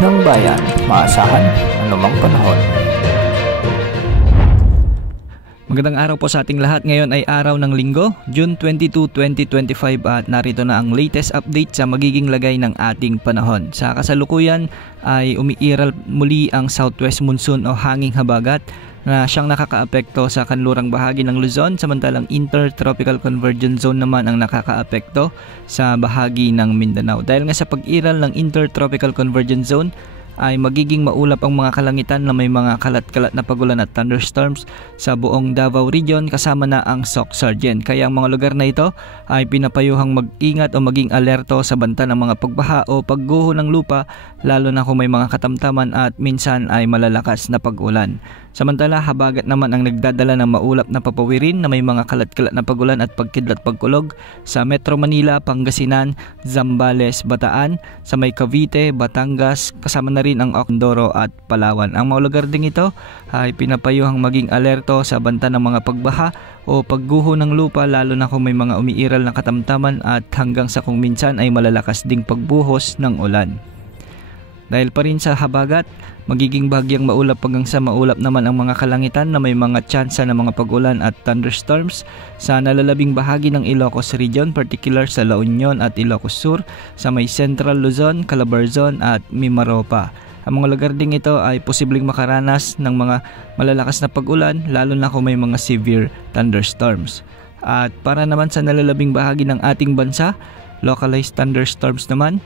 ng bayan, maasahan anumang panahon. Magandang araw po sa ating lahat. Ngayon ay araw ng Linggo, June 22, 2025 at narito na ang latest update sa magiging lagay ng ating panahon. Sa kasalukuyan ay umiiral muli ang southwest monsoon o hanging habagat na siyang nakakaapekto sa kanlurang bahagi ng Luzon, samantalang intertropical convergence zone naman ang nakakaapekto sa bahagi ng Mindanao. Dahil nga sa pag-iral ng intertropical convergence zone ay magiging maulap ang mga kalangitan na may mga kalat-kalat na pagulan at thunderstorms sa buong Davao Region kasama na ang Soc Sargent. Kaya ang mga lugar na ito ay pinapayuhang mag-ingat o maging alerto sa banta ng mga pagbaha o pagguho ng lupa, lalo na kung may mga katamtaman at minsan ay malalakas na pag-ulan. Samantala, habagat naman ang nagdadala ng maulap na papawirin na may mga kalat-kalat na pagulan at pagkidlat pagkulog sa Metro Manila, Pangasinan, Zambales, Bataan, sa may Cavite, Batangas, kasama na rin ang Mindoro at Palawan. Ang mga lugar ding ito ay pinapayuhang maging alerto sa banta ng mga pagbaha o pagguho ng lupa, lalo na kung may mga umiiral na katamtaman at hanggang sa kung minsan ay malalakas ding pagbuhos ng ulan. Dahil pa rin sa habagat, magiging bahagyang maulap hanggang sa maulap naman ang mga kalangitan na may mga tsansa ng mga pag-ulan at thunderstorms sa nalalabing bahagi ng Ilocos Region, particular sa La Union at Ilocos Sur, sa may Central Luzon, Calabarzon at Mimaropa. Ang mga lugar ding ito ay posibleng makaranas ng mga malalakas na pag-ulan, lalo na kung may mga severe thunderstorms. At para naman sa nalalabing bahagi ng ating bansa, localized thunderstorms naman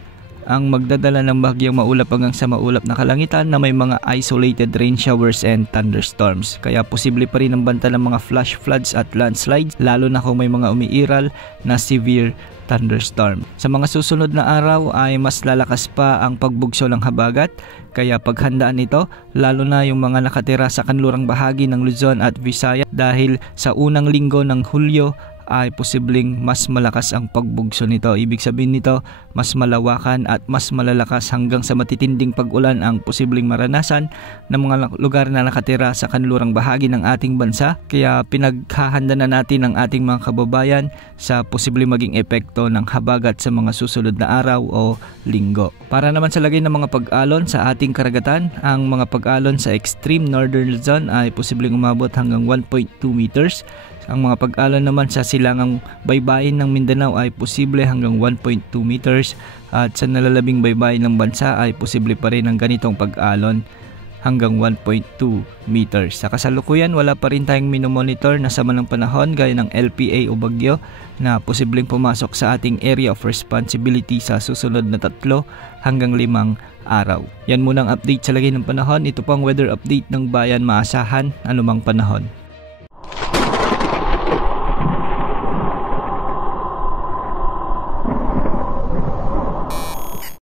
ang magdadala ng bahagyang maulap hanggang sa maulap na kalangitan na may mga isolated rain showers and thunderstorms. Kaya posible pa rin ang banta ng mga flash floods at landslides, lalo na kung may mga umiiral na severe thunderstorm. Sa mga susunod na araw ay mas lalakas pa ang pagbugso ng habagat, kaya paghandaan ito, lalo na yung mga nakatira sa kanlurang bahagi ng Luzon at Visayas, dahil sa unang linggo ng Hulyo ay posibleng mas malakas ang pagbugso nito. Ibig sabihin nito, mas malawakan at mas malalakas hanggang sa matitinding pag-ulan ang posibleng maranasan ng mga lugar na nakatira sa kanlurang bahagi ng ating bansa. Kaya pinaghahanda na natin ang ating mga kababayan sa posibleng maging epekto ng habagat sa mga susunod na araw o linggo. Para naman sa lagay ng mga pag-alon sa ating karagatan, ang mga pag-alon sa extreme northern Luzon ay posibleng umabot hanggang 1.2 meters. Ang mga pag-alon naman sa silangang baybayin ng Mindanao ay posible hanggang 1.2 meters at sa nalalabing baybayin ng bansa ay posible pa rin ang ganitong pag-alon hanggang 1.2 meters. Sa kasalukuyan, wala pa rin tayong minomonitor na sama ng panahon gaya ng LPA o bagyo na posibleng pumasok sa ating area of responsibility sa susunod na 3 hanggang 5 araw. Yan muna ang update sa lagay ng panahon. Ito po ang weather update ng bayan, maasahan anumang panahon.